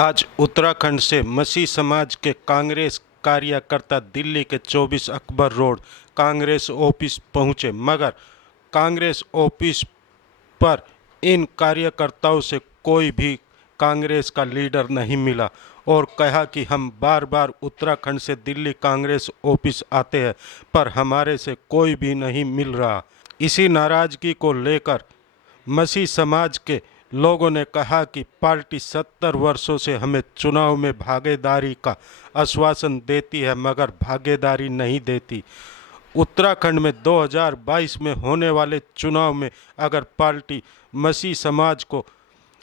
आज उत्तराखंड से मसीह समाज के कांग्रेस कार्यकर्ता दिल्ली के 24 अकबर रोड कांग्रेस ऑफिस पहुंचे, मगर कांग्रेस ऑफिस पर इन कार्यकर्ताओं से कोई भी कांग्रेस का लीडर नहीं मिला और कहा कि हम बार बार उत्तराखंड से दिल्ली कांग्रेस ऑफिस आते हैं पर हमारे से कोई भी नहीं मिल रहा। इसी नाराज़गी को लेकर मसीह समाज के लोगों ने कहा कि पार्टी 70 वर्षों से हमें चुनाव में भागीदारी का आश्वासन देती है मगर भागीदारी नहीं देती। उत्तराखंड में 2022 में होने वाले चुनाव में अगर पार्टी मसीह समाज को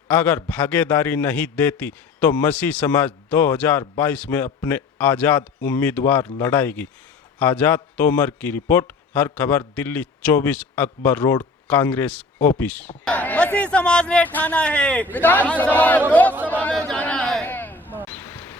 अगर भागीदारी नहीं देती तो मसीह समाज 2022 में अपने आज़ाद उम्मीदवार लड़ाएगी। आज़ाद तोमर की रिपोर्ट, हर खबर दिल्ली 24 अकबर रोड कांग्रेस ऑफिस। मसीह समाज ने ठाना है विधानसभा लोकसभा में जाना है।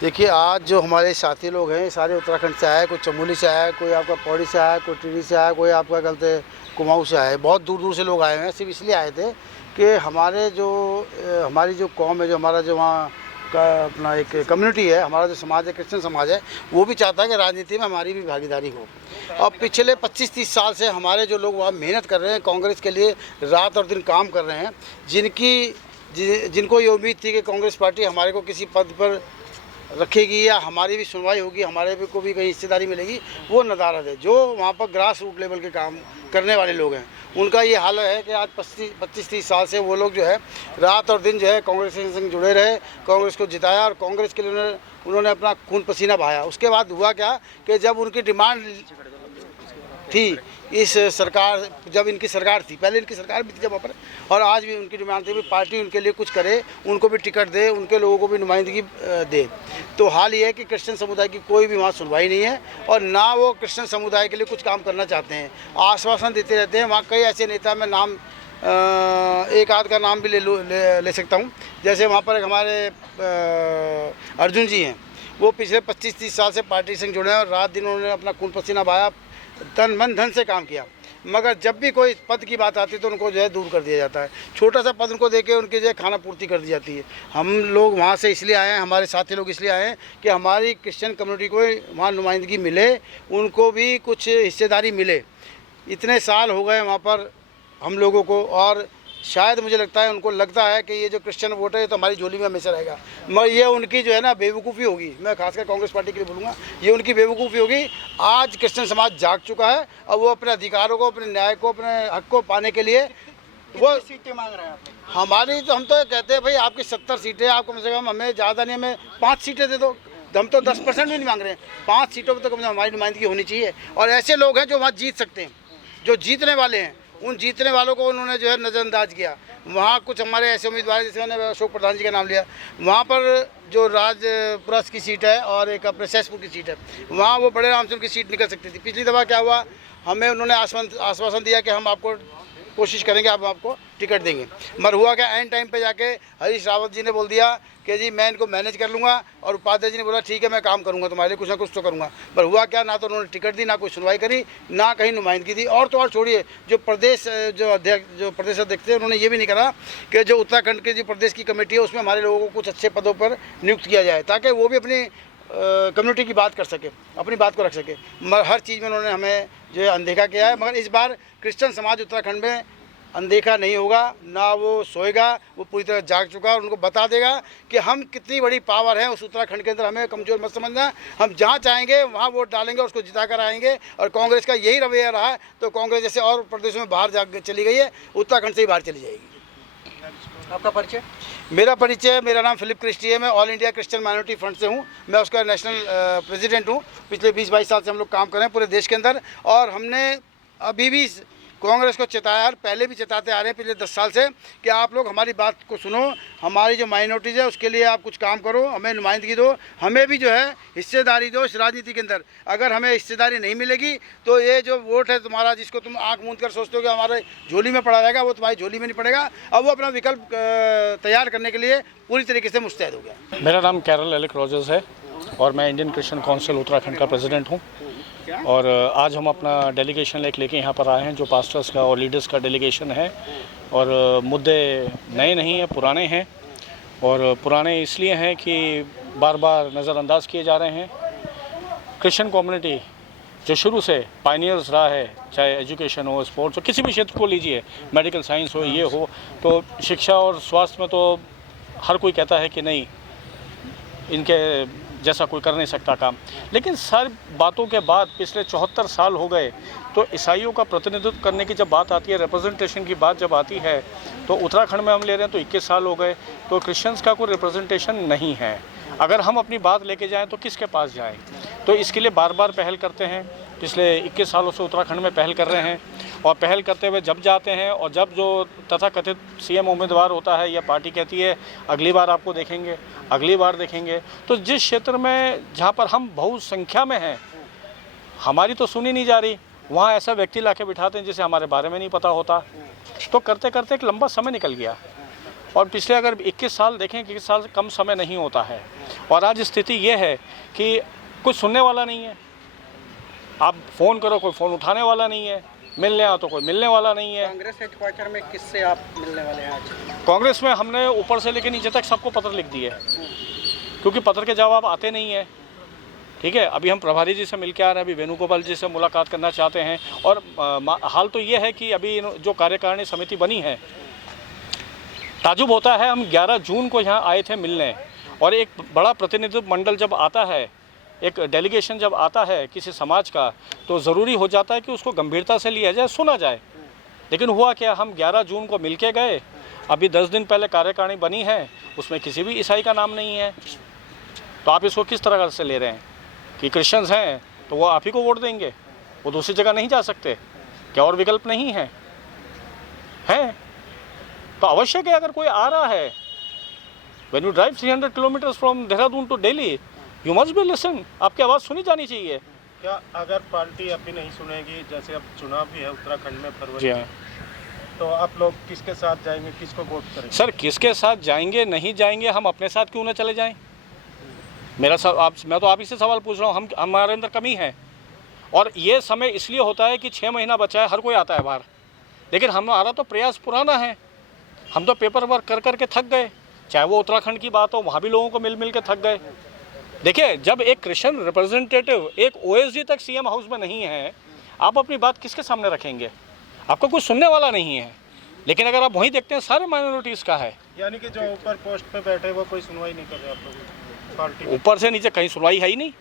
देखिए, आज जो हमारे साथी लोग हैं सारे उत्तराखंड से आए, कोई चमोली से आया, कोई आपका पौड़ी से आया, कोई टिहरी से आया, कोई आपका कहते कुमाऊं से आए। बहुत दूर दूर से लोग आए हैं। सिर्फ इसलिए आए थे कि हमारी जो कौम है, जो हमारा जो वहाँ का अपना एक कम्युनिटी है, हमारा जो समाज है, क्रिश्चियन समाज है, वो भी चाहता है कि राजनीति में हमारी भी भागीदारी हो। अब पिछले 25-30 साल से हमारे जो लोग वहाँ मेहनत कर रहे हैं, कांग्रेस के लिए रात और दिन काम कर रहे हैं, जिनको ये उम्मीद थी कि कांग्रेस पार्टी हमारे को किसी पद पर रखेगी या हमारी भी सुनवाई होगी, हमारे भी को भी कहीं हिस्सेदारी मिलेगी, वो नदारद है। जो वहाँ पर ग्रास रूट लेवल के काम करने वाले लोग हैं, उनका ये हाल है कि आज 25-30 साल से वो लोग जो है रात और दिन जो है कांग्रेस के संग जुड़े रहे, कांग्रेस को जिताया और कांग्रेस के लिए उन्होंने अपना खून पसीना बहाया। उसके बाद हुआ क्या कि जब उनकी डिमांड थी, इस सरकार, जब इनकी सरकार थी, पहले इनकी सरकार भी थी जब पर, और आज भी उनकी डिमांड थी कि पार्टी उनके लिए कुछ करे, उनको भी टिकट दे, उनके लोगों को भी नुमाइंदगी दे। तो हाल ये है कि क्रिश्चियन समुदाय की कोई भी वहाँ सुनवाई नहीं है और ना वो क्रिश्चियन समुदाय के लिए कुछ काम करना चाहते हैं। आश्वासन देते रहते हैं। वहाँ कई ऐसे नेता, मैं नाम एक आध का नाम भी ले सकता हूँ। जैसे वहाँ पर हमारे अर्जुन जी हैं, वो पिछले 25-30 साल से पार्टी से जुड़े हैं और रात दिन उन्होंने अपना खून पसीना बहाया, तन मन धन से काम किया, मगर जब भी कोई पद की बात आती है तो उनको जो है दूर कर दिया जाता है। छोटा सा पद उनको देके उनकी जो है खाना पूर्ति कर दी जाती है। हम लोग वहाँ से इसलिए आए हैं, हमारे साथी लोग इसलिए आए हैं कि हमारी क्रिश्चियन कम्युनिटी को वहाँ नुमाइंदगी मिले, उनको भी कुछ हिस्सेदारी मिले। इतने साल हो गए वहाँ पर हम लोगों को, और शायद मुझे लगता है उनको लगता है कि ये जो क्रिश्चियन वोट है ये तो हमारी झोली में हमेशा रहेगा, मगर ये उनकी जो है ना बेवकूफ़ी होगी। मैं खासकर कांग्रेस पार्टी के लिए बोलूँगा, ये उनकी बेवकूफ़ी होगी। आज क्रिश्चियन समाज जाग चुका है और वो अपने अधिकारों को, अपने न्याय को, अपने हक को पाने के लिए वो सीटें मांग रहे हैं आप? हमारी तो, हम तो कहते हैं भाई आपकी 70 सीटें, आपको कम से कम, हमें ज़्यादा नहीं, हमें 5 सीटें दे दो। हम तो 10% भी नहीं मांग रहे हैं, 5 सीटों पर तो कम से कम हमारी नुमाइंदगी होनी चाहिए। और ऐसे लोग हैं जो वहाँ जीत सकते हैं, जो जीतने वाले हैं, उन जीतने वालों को उन्होंने जो है नज़रअंदाज किया। वहाँ कुछ हमारे ऐसे उम्मीदवार, जैसे मैंने अशोक प्रधान जी का नाम लिया, वहाँ पर जो राजपुरा की सीट है और एक अपने सहसपुर की सीट है, वहाँ वो बड़े आराम से उनकी सीट निकल सकती थी। पिछली दफ़ा क्या हुआ, हमें उन्होंने आश्वासन दिया कि हम आपको कोशिश करेंगे, आप आपको टिकट देंगे, मगर हुआ क्या, एंड टाइम पे जाके हरीश रावत जी ने बोल दिया कि जी मैं इनको मैनेज कर लूँगा, और उपाध्याय जी ने बोला ठीक है मैं काम करूँगा, तुम्हारे लिए कुछ ना कुछ तो करूँगा। पर हुआ क्या, ना तो उन्होंने टिकट दी, ना कोई सुनवाई करी, ना कहीं नुमाइंदगी दी। और तो और छोड़िए, जो प्रदेश अध्यक्ष थे, उन्होंने ये भी नहीं करा कि जो उत्तराखंड की जो प्रदेश की कमेटी है उसमें हमारे लोगों को कुछ अच्छे पदों पर नियुक्त किया जाए, ताकि वो भी अपनी कम्युनिटी की बात कर सके, अपनी बात को रख सके। मगर हर चीज़ में उन्होंने हमें जो है अनदेखा किया है। मगर इस बार क्रिश्चियन समाज उत्तराखंड में अनदेखा नहीं होगा, ना वो सोएगा, वो पूरी तरह जाग चुका है और उनको बता देगा कि हम कितनी बड़ी पावर है उस उत्तराखंड के अंदर। हमें कमज़ोर मत समझना, हम जहाँ चाहेंगे वहाँ वोट डालेंगे, उसको जिता कर आएंगे। और कांग्रेस का यही रवैया रहा है, तो कांग्रेस जैसे और प्रदेशों में बाहर चली गई है, उत्तराखंड से ही बाहर चली जाएगी। आपका परिचय? मेरा नाम फिलिप क्रिस्टी है। मैं all India Christian minority front से हूँ। मैं उसका नेशनल प्रेसिडेंट हूँ। पिछले 20-22 साल से हम लोग काम कर रहे हैं पूरे देश के अंदर, और हमने अभी भी कांग्रेस को चेताया है, पहले भी चेताते आ रहे हैं पिछले 10 साल से, कि आप लोग हमारी बात को सुनो, हमारी जो माइनॉरिटीज़ है उसके लिए आप कुछ काम करो, हमें नुमाइंदगी दो, हमें भी जो है हिस्सेदारी दो इस राजनीति के अंदर। अगर हमें हिस्सेदारी नहीं मिलेगी तो ये जो वोट है तुम्हारा, जिसको तुम आंख मूंद कर सोचते हो कि हमारे झोली में पड़ा रहेगा, वो तुम्हारी झोली में नहीं पड़ेगा। अब वो अपना विकल्प तैयार करने के लिए पूरी तरीके से मुस्तैद हो गया। मेरा नाम कैरल एलिक रोजर्स है और मैं इंडियन क्रिश्चियन काउंसिल उत्तराखंड का प्रेसिडेंट हूँ। और आज हम अपना डेलीगेशन लेके यहाँ पर आए हैं, जो पास्टर्स का और लीडर्स का डेलीगेशन है। और मुद्दे नए नहीं हैं, पुराने हैं। और पुराने इसलिए हैं कि बार बार नज़रअंदाज किए जा रहे हैं। क्रिश्चियन कम्युनिटी जो शुरू से पायनियर्स रहा है, चाहे एजुकेशन हो, स्पोर्ट्स हो, किसी भी क्षेत्र को लीजिए, मेडिकल साइंस हो, ये हो, तो शिक्षा और स्वास्थ्य में तो हर कोई कहता है कि नहीं, इनके जैसा कोई कर नहीं सकता काम। लेकिन सारी बातों के बाद पिछले 74 साल हो गए, तो ईसाइयों का प्रतिनिधित्व करने की जब बात आती है, रिप्रेजेंटेशन की बात जब आती है, तो उत्तराखंड में हम ले रहे हैं तो 21 साल हो गए, तो क्रिश्चियंस का कोई रिप्रेजेंटेशन नहीं है। अगर हम अपनी बात लेके जाएं तो किसके पास जाएं? तो इसके लिए बार बार पहल करते हैं। पिछले 21 सालों से उत्तराखंड में पहल कर रहे हैं, और पहल करते हुए जब जाते हैं और जब जो तथाकथित सीएम उम्मीदवार होता है या पार्टी कहती है अगली बार आपको देखेंगे, अगली बार देखेंगे, तो जिस क्षेत्र में जहाँ पर हम बहुसंख्या में हैं, हमारी तो सुनी नहीं जा रही, वहाँ ऐसा व्यक्ति ला के बिठाते हैं जिसे हमारे बारे में नहीं पता होता। तो करते करते एक लंबा समय निकल गया, और पिछले अगर 21 साल देखें, 21 साल कम समय नहीं होता है। और आज स्थिति ये है कि कुछ सुनने वाला नहीं है। आप फ़ोन करो, कोई फ़ोन उठाने वाला नहीं है, मिलने आओ तो कोई मिलने वाला नहीं है। कांग्रेस हेडक्वार्टर में किससे आप मिलने वाले हैं आज? कांग्रेस में हमने ऊपर से लेकर नीचे तक सबको पत्र लिख दिए, क्योंकि पत्र के जवाब आते नहीं है। ठीक है, अभी हम प्रभारी जी से मिल के आ रहे हैं, अभी वेणुगोपाल जी से मुलाकात करना चाहते हैं। और हाल तो ये है कि अभी जो कार्यकारिणी समिति बनी है, ताजुब होता है, हम 11 जून को यहाँ आए थे मिलने, और एक बड़ा प्रतिनिधित्व मंडल जब आता है, एक डेलीगेशन जब आता है किसी समाज का, तो ज़रूरी हो जाता है कि उसको गंभीरता से लिया जाए, सुना जाए। लेकिन हुआ क्या, हम 11 जून को मिल के गए, अभी 10 दिन पहले कार्यकारिणी बनी है, उसमें किसी भी ईसाई का नाम नहीं है। तो आप इसको किस तरह से ले रहे हैं कि क्रिश्चियंस हैं तो वो आप ही को वोट देंगे, वो दूसरी जगह नहीं जा सकते? क्या और विकल्प नहीं है? हैं तो आवश्यक है, अगर कोई आ रहा है, when you drive 300 kilometres from Dehradun to Delhi, you must be listen, आपकी आवाज़ सुनी जानी चाहिए। क्या अगर पार्टी अभी नहीं सुनेगी, जैसे अब चुनाव भी है उत्तराखंड में फरवरी जी हाँ, में, तो आप लोग किसके साथ जाएंगे, किसको वोट करेंगे? सर किसके साथ जाएंगे नहीं जाएंगे, हम अपने साथ क्यों ना चले जाएं? मेरा मैं तो आप ही से सवाल पूछ रहा हूँ। हमारे अंदर कमी है, और ये समय इसलिए होता है कि 6 महीना बचा है, हर कोई आता है बाहर, लेकिन हमारा तो प्रयास पुराना है। हम तो पेपर वर्क कर कर के थक गए, चाहे वो उत्तराखंड की बात हो, वहाँ भी लोगों को मिल मिल के थक गए। देखिए, जब एक क्रिश्चियन रिप्रेजेंटेटिव एक ओएसडी तक सीएम हाउस में नहीं है, आप अपनी बात किसके सामने रखेंगे? आपको कुछ सुनने वाला नहीं है। लेकिन अगर आप वहीं देखते हैं, सारे माइनॉरिटीज़ का है, यानी कि जो ऊपर पोस्ट पे बैठे वो कोई सुनवाई नहीं कर रहे आप लोगों की पार्टी में? ऊपर से नीचे कहीं सुनवाई है ही नहीं।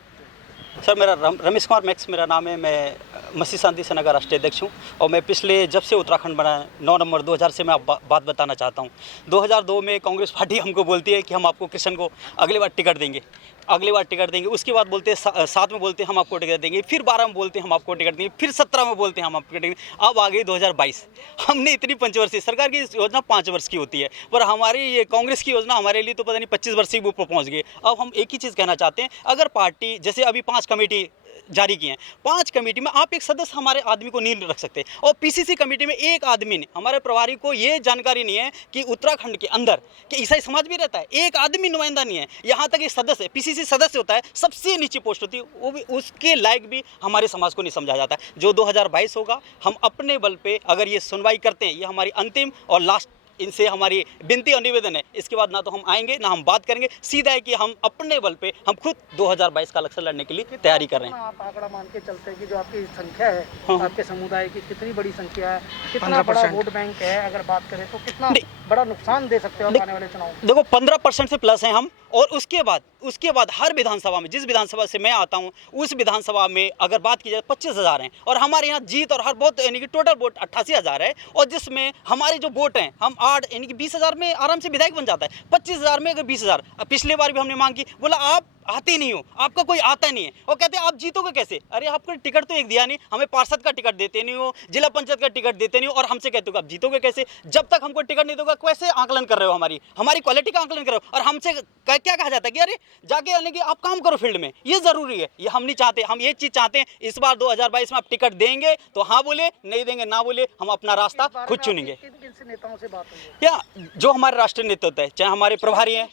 सर मेरा रमेश कुमार मैक्स मेरा नाम है, मैं मसीह शांति सेना का राष्ट्रीय अध्यक्ष हूँ। और मैं पिछले जब से उत्तराखंड बना 9 नवंबर 2000 से मैं बात बताना चाहता हूँ। 2002 में कांग्रेस पार्टी हमको बोलती है कि हम आपको क्रिश्चियन को अगली बार टिकट देंगे, अगली बार टिकट देंगे। उसके बाद बोलते हैं 7 में बोलते हैं हम आपको टिकट देंगे, फिर 12 में बोलते हैं हम आपको टिकट देंगे, फिर 17 में बोलते हैं हम आपको टिकट देंगे। अब आ गई 2022। हमने इतनी पंचवर्षीय, सरकार की योजना 5 वर्ष की होती है, पर हमारी ये कांग्रेस की योजना हमारे लिए तो पता नहीं 25 वर्ष की ऊपर पहुँच गई। अब हम एक ही चीज़ कहना चाहते हैं, अगर पार्टी जैसे अभी 5 कमेटी जारी किए हैं, 5 कमेटी में आप एक सदस्य हमारे आदमी को नहीं रख सकते, और पीसीसी कमेटी में एक आदमी ने, हमारे प्रभारी को ये जानकारी नहीं है कि उत्तराखंड के अंदर कि ईसाई समाज भी रहता है, एक आदमी नुमाइंदा नहीं है। यहाँ तक एक सदस्य, पीसीसी सदस्य होता है, सबसे नीची पोस्ट होती है, वो भी उसके लायक भी हमारे समाज को नहीं समझा जाता है। जो 2022 होगा, हम अपने बल पे अगर ये सुनवाई करते हैं, ये हमारी अंतिम और लास्ट इनसे हमारी विनती और निवेदन है। इसके बाद ना तो हम आएंगे ना हम बात करेंगे, सीधा है कि हम अपने बल पे हम खुद 2022 का इलेक्शन लड़ने के लिए तैयारी कर रहे हैं। आप आंकड़ा मान के चलते हैं कि जो आपकी संख्या है, हाँ। आपके समुदाय की कितनी बड़ी संख्या है, कितना बड़ा वोट बैंक है, अगर बात करें तो कितना बड़ा नुकसान दे सकते हो आने वाले चुनाव? देखो 15% से प्लस हैं हम, और उसके बाद हर विधानसभा में, जिस विधानसभा से मैं आता हूँ उस विधानसभा में अगर बात की जाए 25,000 हैं, और हमारे यहाँ जीत और हर बहुत यानी कि टोटल वोट 88,000 है, और जिसमें हमारे जो वोट हैं हम 8 यानी कि 20,000 में आराम से विधायक बन जाता है। 25,000 में अगर 20,000, पिछले बार भी हमने मांग की, बोला आप आते नहीं हो, आपका कोई आता नहीं है, और कहते हैं आप जीतोगे कैसे? अरे आपको टिकट तो एक दिया नहीं, हमें पार्षद का टिकट देते नहीं हो, जिला पंचायत का टिकट देते नहीं हो, और हमसे कहते हो आप जीतोगे कैसे? जब तक हमको टिकट नहीं दोगे कैसे आंकलन कर रहे हो, हमारी क्वालिटी का आंकलन कर रहे हो? और हमसे क्या कहा जाता है कि अरे जाके यानी कि आप काम करो फील्ड में, ये जरूरी है। ये हम नहीं चाहते, हम ये चीज़ चाहते हैं इस बार 2022 में आप टिकट देंगे तो हाँ बोले, नहीं देंगे ना बोले, हम अपना रास्ता खुद चुनेंगे। किन नेताओं से बात हुई है? या जो हमारे राष्ट्रीय नेतृत्व है, चाहे हमारे प्रभारी हैं,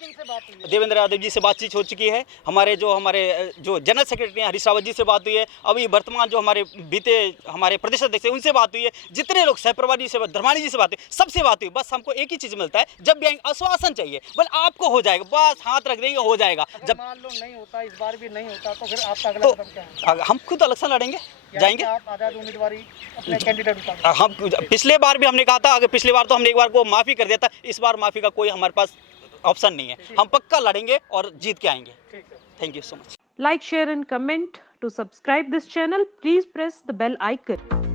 देवेंद्र यादव जी से बातचीत हो चुकी है, हमारे जो जनरल सेक्रेटरी हैं हरीश रावत जी से बात हुई है, अभी वर्तमान जो हमारे प्रदेश अध्यक्ष हैं उनसे बात हुई है, जितने लोग सहप्रभारी से धर्मानी जी से बात हुई, सबसे बात हुई। बस हमको एक ही चीज़ मिलता है, जब भी आश्वासन चाहिए, बस आपको हो जाएगा, बस हाथ रख देंगे हो जाएगा। जब मान लो नहीं होता, इस बार भी नहीं होता, तो फिर आपका अगला कदम क्या है? हम खुद इलेक्शन लड़ेंगे, जाएंगे। आप आज़ाद उम्मीदवारी अपने कैंडिडेट उतारेंगे? हम पिछले बार भी हमने कहा था, अगर पिछले बार तो हमने एक बार को माफ़ी कर दिया था, इस बार माफ़ी का कोई हमारे पास ऑप्शन नहीं है। हम पक्का लड़ेंगे और जीत के आएंगे। Thank you so much. Like, share and comment. To subscribe this channel, please press the bell icon.